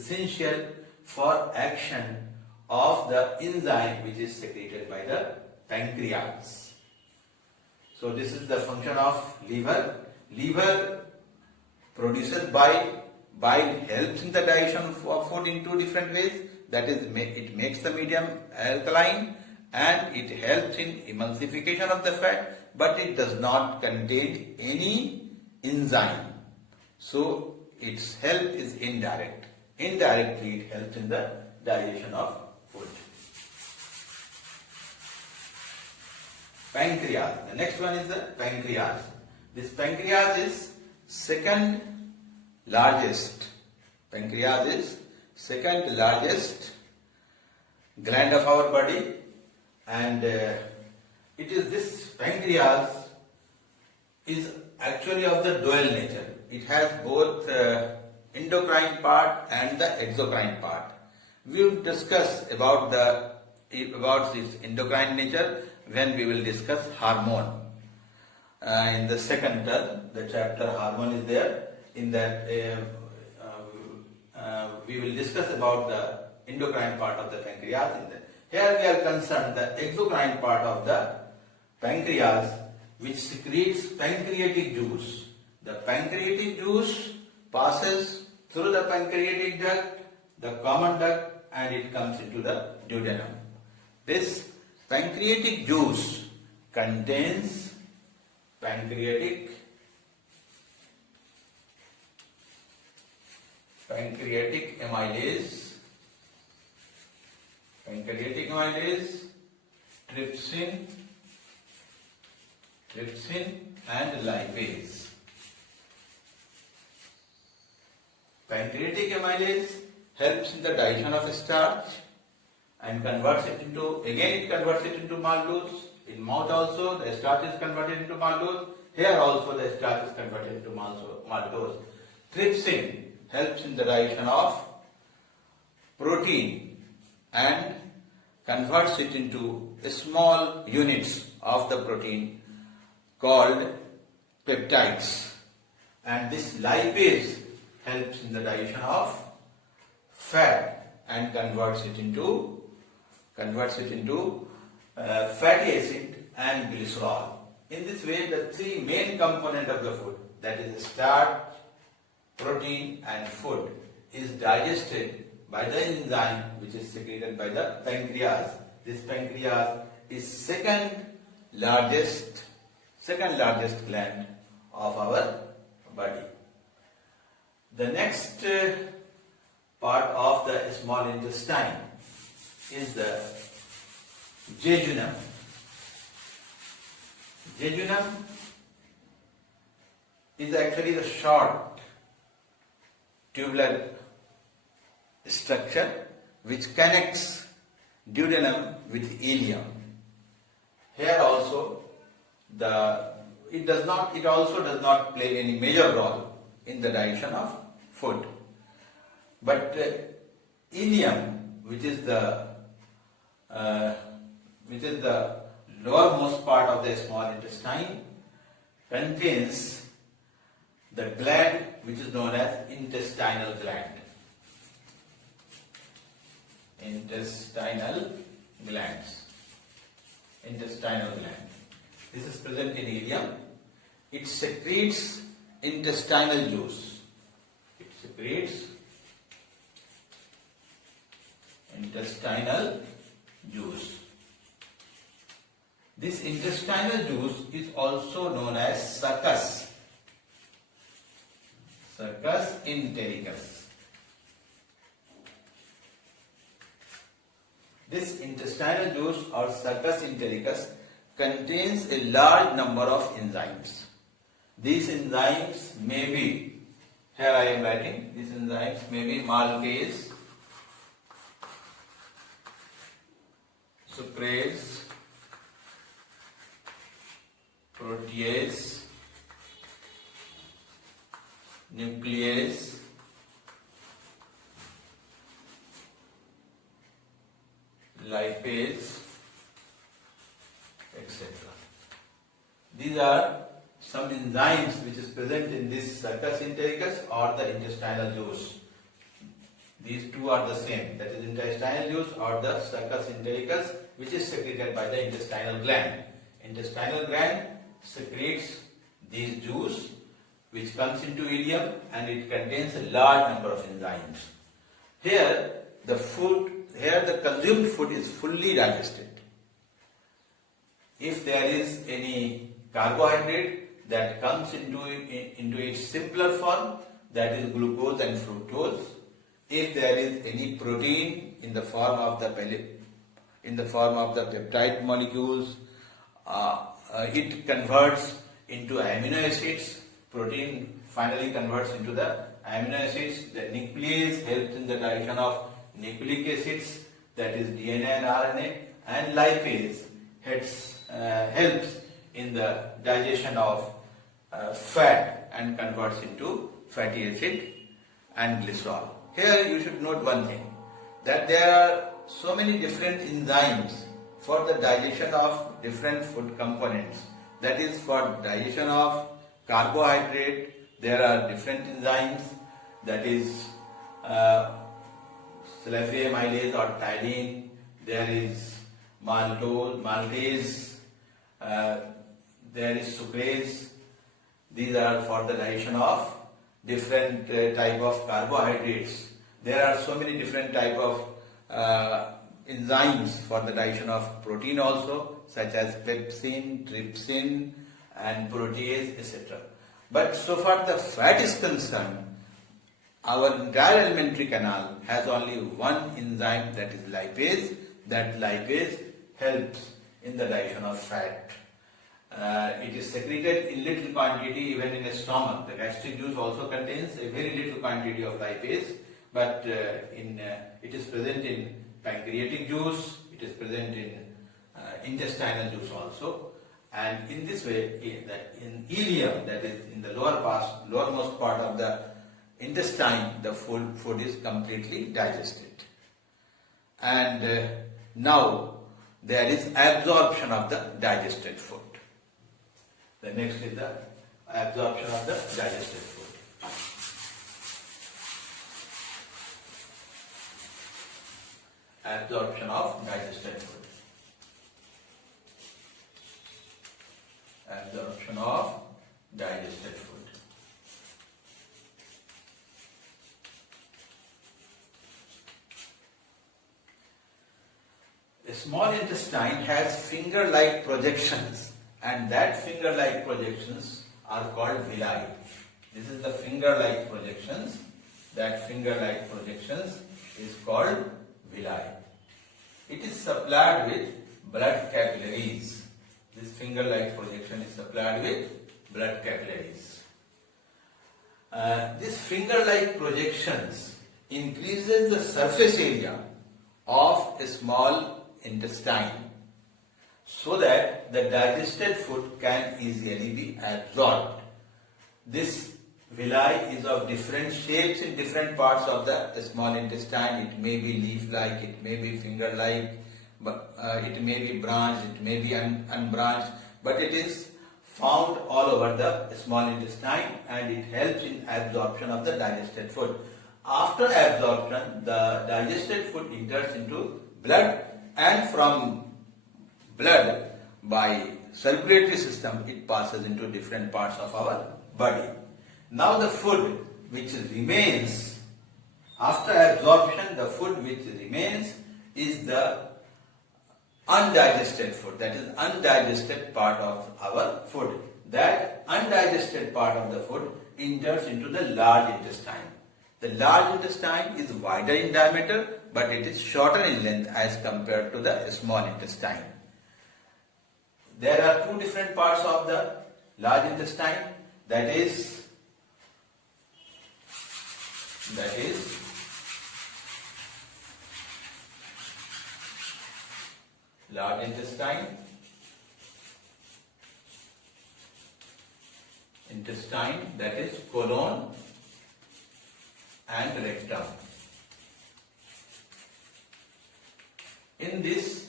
essential for action of the enzyme which is secreted by the pancreas. So this is the function of liver. Liver produces bile. Bile helps in the digestion of food in two different ways. That is, it makes the medium alkaline and it helps in emulsification of the fat, but it does not contain any enzyme. So its help is indirect. Indirectly it helps in the digestion of food. Pancreas. The next one is the pancreas. This pancreas is second largest. Pancreas is second largest gland of our body, and it is this pancreas is actually of the dual nature. It has both endocrine part and the exocrine part. We will discuss about its endocrine nature when we will discuss hormone. In the second term, the chapter hormone is there. In that we will discuss about the endocrine part of the pancreas. Here we are concerned the exocrine part of the pancreas, which secretes pancreatic juice. The pancreatic juice passes through the pancreatic duct, the common duct, and it comes into the duodenum. This pancreatic juice contains pancreatic amylase, trypsin and lipase. Pancreatic amylase helps in the digestion of starch and converts it into maltose. In mouth also the starch is converted into maltose. Here also the starch is converted into maltose. Trypsin helps in the digestion of protein and converts it into small units of the protein called peptides. And this lipase helps in the digestion of fat and converts it into fatty acid and glycerol. In this way, the three main components of the food, that is starch, protein and food, is digested by the enzyme which is secreted by the pancreas. This pancreas is second largest gland of our body. The next part of the small intestine is the jejunum. Jejunum is actually the short tubular structure which connects duodenum with ileum. Here also it also does not play any major role in the digestion of food. But ileum, which is the lowermost part of the small intestine, contains the gland which is known as intestinal gland. Intestinal gland. This is present in ileum. It secretes intestinal juice. This intestinal juice is also known as succus entericus. This intestinal juice or succus entericus contains a large number of enzymes. These enzymes may be, here I am writing, these enzymes may be maltase, sucrase, protease, nuclease, lipase, etc. These are some enzymes which is present in this succus entericus or the intestinal juice. These two are the same, that is intestinal juice or the succus entericus, which is secreted by the intestinal gland. Intestinal gland secretes these juice which comes into ileum, and it contains a large number of enzymes. Here the consumed food is fully digested. If there is any carbohydrate that comes into its simpler form, that is glucose and fructose. If there is any protein in the form of the peptide molecules, it converts into amino acids. Protein finally converts into the amino acids. The nuclease helps in the digestion of nucleic acids, that is DNA and RNA, and lipase helps in the digestion of fat and converts into fatty acid and glycerol. Here you should note one thing, that there are so many different enzymes for the digestion of different food components. That is, for digestion of carbohydrate, there are different enzymes, that is sulfase amylase or ptyalin, there is maltase, there is sucrase. These are for the digestion of different type of carbohydrates. There are so many different type of enzymes for the digestion of protein also, such as pepsin, trypsin and protease, etc. But so far the fat is concerned, our entire alimentary canal has only one enzyme, that is lipase. That lipase helps in the digestion of fat. It is secreted in little quantity even in the stomach. The gastric juice also contains a very little quantity of lipase, but it is present in pancreatic juice, it is present in intestinal juice also, and in this way, in ileum, that is in the lowermost part of the intestine, the food is completely digested. And now there is absorption of the digested food. The next is the absorption of the digested food. Absorption of digested food. Absorption of digested food. The small intestine has finger-like projections, and that finger-like projections are called villi. This is the finger-like projections. That finger-like projections is called villi. It is supplied with blood capillaries. This finger-like projection is supplied with blood capillaries. This finger-like projections increases the surface area of a small intestine so that the digested food can easily be absorbed. This villi is of different shapes in different parts of the small intestine. It may be leaf-like, it may be finger-like, it may be branched, it may be unbranched, but it is found all over the small intestine, and it helps in absorption of the digested food. After absorption, the digested food enters into blood, and from blood, by circulatory system, it passes into different parts of our body. Now the food which remains after absorption, the food which remains is the undigested food, that is undigested part of our food. That undigested part of the food enters into the large intestine. The large intestine is wider in diameter, but it is shorter in length as compared to the small intestine. There are two different parts of the large intestine, that is large intestine, that is colon and rectum. In this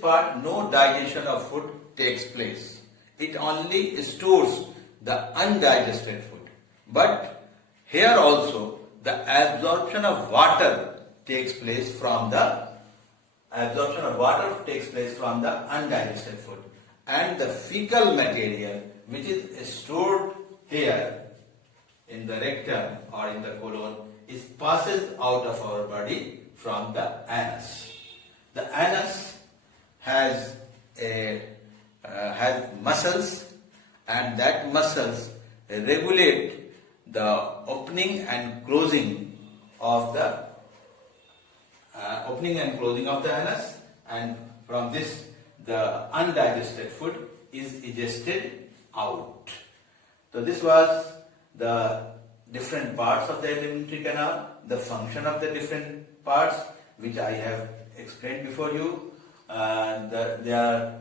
part, no digestion of food takes place. It only stores the undigested food. But here also, the absorption of water takes place from the undigested food, and the fecal material which is stored here in the rectum or in the colon is passes out of our body from the anus. The anus has muscles, and that muscles regulate the opening and closing of the anus, and from this the undigested food is digested out. So this was the different parts of the alimentary canal, the function of the different parts which I have explained before you. The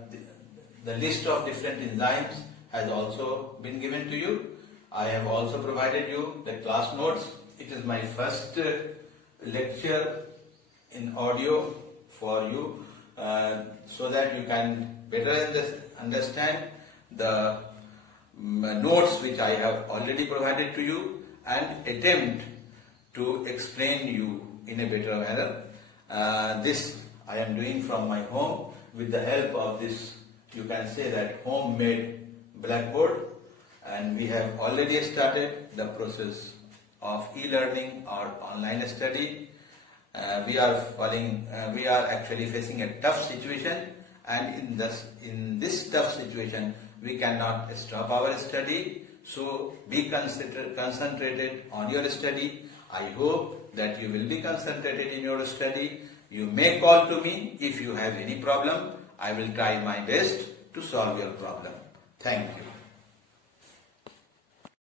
list of different enzymes has also been given to you. I have also provided you the class notes. It is my first lecture in audio for you, so that you can better understand the notes which I have already provided to you and attempt to explain you in a better manner. This I am doing from my home with the help of this, you can say that, homemade blackboard, and we have already started the process of e-learning or online study. We are actually facing a tough situation, and in this tough situation we cannot stop our study. So be concentrated on your study. I hope that you will be concentrated in your study. You may call to me if you have any problem. I will try my best to solve your problem. Thank you.